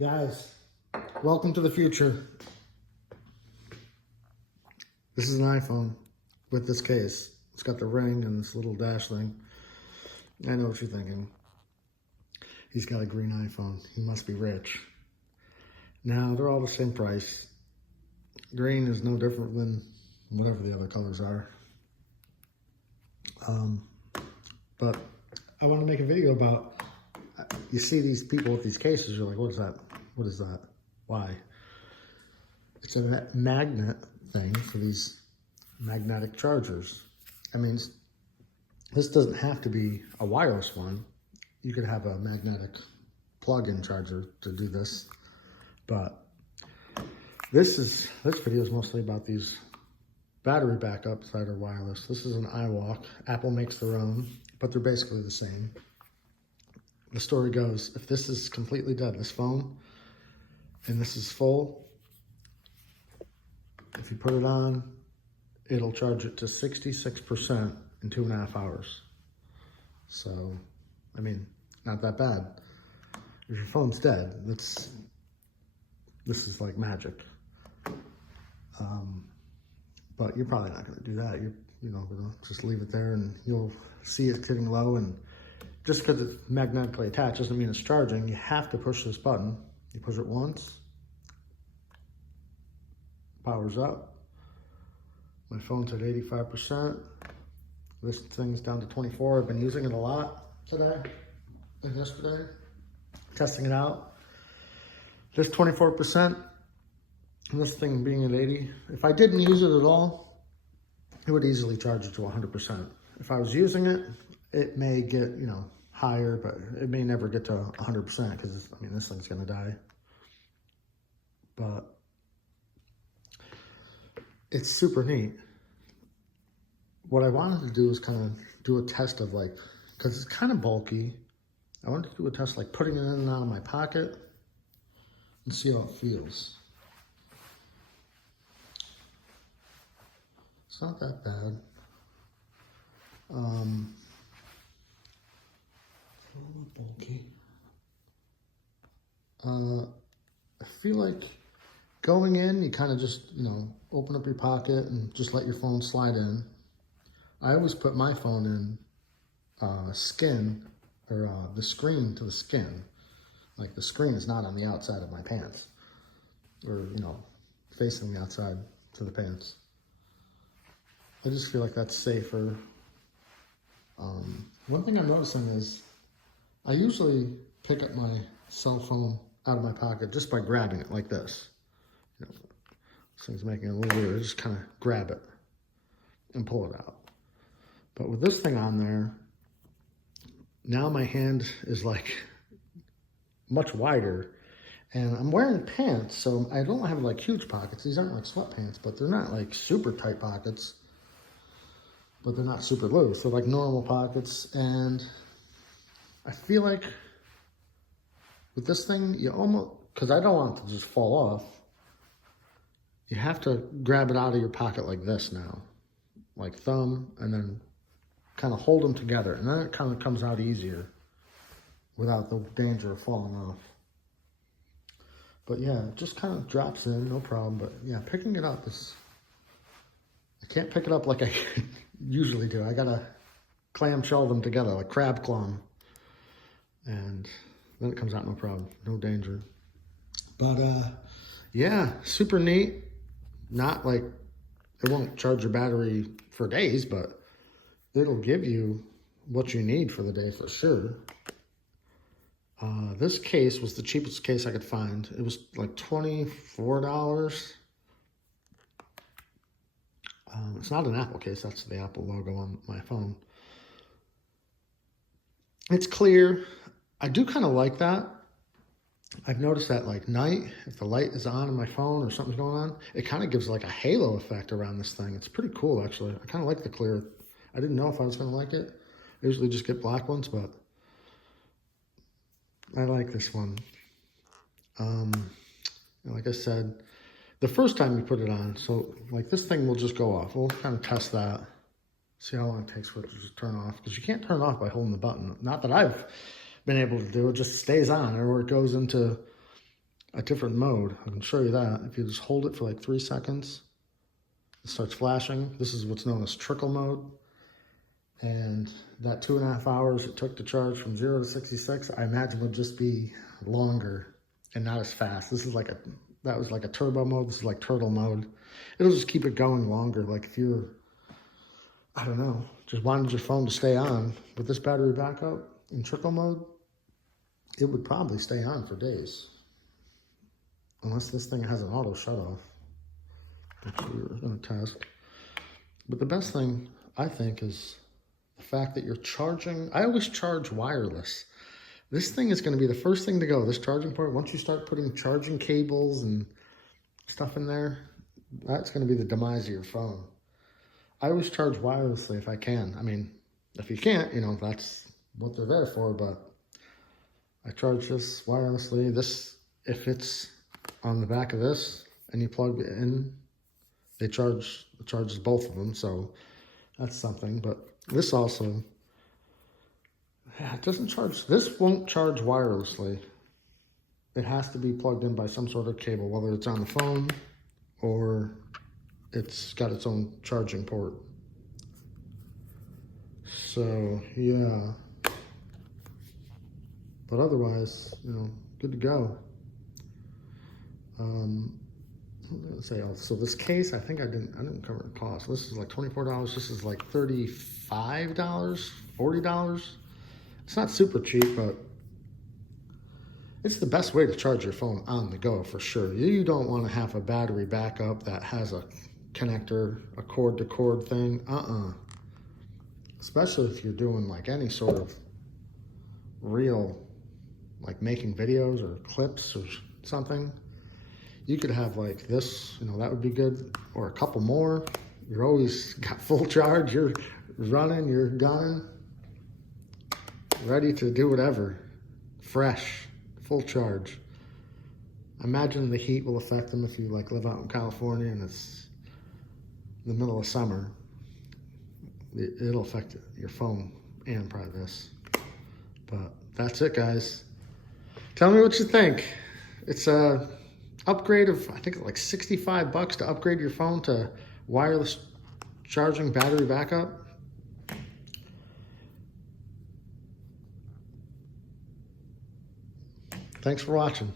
Guys, welcome to the future. This is an iPhone with this case. It's got the ring and this little dash thing. I know what you're thinking. He's got a green iPhone. He must be rich. Now, they're all the same price. Green is no different than whatever the other colors are. But I want to make a video about, you see these people with these cases, you're like, what is that? What is that? Why? It's a magnet thing for these magnetic chargers. I mean, this doesn't have to be a wireless one. You could have a magnetic plug-in charger to do this, but this video is mostly about these battery backups that are wireless. This is an iWalk. Apple makes their own, but they're basically the same. The story goes, if this is completely dead, this phone, and this is full, if you put it on, it'll charge it to 66% in 2.5 hours. So, I mean, not that bad. If your phone's dead, this is like magic. But you're probably not going to do that. You're going to just leave it there, and you'll see it getting low. And just because it's magnetically attached doesn't mean it's charging. You have to push this button. You push it once, powers up. My phone's at 85%. This thing's down to 24. I've been using it a lot today and yesterday, testing it out. This 24%, and this thing being at 80. If I didn't use it at all, it would easily charge it to 100%. If I was using it, it may get, higher, but it may never get to 100% because, I mean, this thing's gonna die. But it's super neat. What I wanted to do is kind of do a test of because it's kind of bulky. I wanted to do a test putting it in and out of my pocket and see how it feels. It's not that bad. A little bulky. I feel like going in, you kind of just, open up your pocket and just let your phone slide in. I always put my phone in skin, or the screen to the skin. Like the screen is not on the outside of my pants, or, facing the outside to the pants. I just feel like that's safer. One thing I'm noticing is I usually pick up my cell phone out of my pocket just by grabbing it like this. This thing's making it a little weird. I just kind of grab it and pull it out. But with this thing on there, now my hand is much wider, and I'm wearing pants, so I don't have huge pockets. These aren't sweatpants, but they're not super tight pockets, but they're not super loose. They're normal pockets, and I feel like with this thing, you almost, because I don't want it to just fall off, you have to grab it out of your pocket like this now, like thumb, and then kind of hold them together, and then it kind of comes out easier without the danger of falling off. But yeah, it just kind of drops in, no problem. But yeah, picking it up is, I can't pick it up like I usually do. I gotta clamshell them together, like crab claw 'em. And then it comes out no problem, no danger. But yeah, super neat. Not it won't charge your battery for days, but it'll give you what you need for the day for sure. This case was the cheapest case I could find. It was $24. It's not an Apple case. That's the Apple logo on my phone. It's clear. I do kind of like that. I've noticed that night, if the light is on my phone or something's going on, it kind of gives a halo effect around this thing. It's pretty cool, actually. I kind of like the clear. I didn't know if I was going to like it. I usually just get black ones, but I like this one. Like I said, the first time you put it on, so this thing will just go off. We'll kind of test that. See how long it takes for it to just turn off. Because you can't turn it off by holding the button. Not that I've been able to do. It just stays on, or it goes into a different mode. I can show you that. If you just hold it for like 3 seconds, it starts flashing. This is what's known as trickle mode. And that 2.5 hours it took to charge from 0 to 66, I imagine would just be longer and not as fast. This is like that was like a turbo mode. This is like turtle mode. It'll just keep it going longer. Like if you're, I don't know, just wanted your phone to stay on with this battery backup in trickle mode, it would probably stay on for days. Unless this thing has an auto shut off, which we're gonna test. But the best thing, I think, is the fact that you're charging. I always charge wireless. This thing is going to be the first thing to go, this charging port. Once you start putting charging cables and stuff in there, that's going to be the demise of your phone. I always charge wirelessly if I can. I mean, if you can't, you know, that's what they're there for, but I charge this wirelessly. This, if it's on the back of this and you plug it in, it charges both of them, so that's something. But this also, it doesn't charge, this won't charge wirelessly. It has to be plugged in by some sort of cable, whether it's on the phone or it's got its own charging port. So, yeah. But otherwise, you know, good to go. Let's say, so this case, I think I didn't cover the cost. This is like $24. This is like $35, $40. It's not super cheap, but it's the best way to charge your phone on the go for sure. You don't want to have a battery backup that has a connector, a cord to cord thing. Especially if you're doing like any sort of real, like making videos or clips or something. You could have like this, you know, that would be good, or a couple more. You're always got full charge, you're running, you're gunning, ready to do whatever. Fresh, full charge. Imagine the heat will affect them if you like live out in California and it's the middle of summer. It'll affect your phone and probably this. But that's it, guys. Tell me what you think. It's a upgrade of, I think, like $65 to upgrade your phone to wireless charging battery backup. Thanks for watching.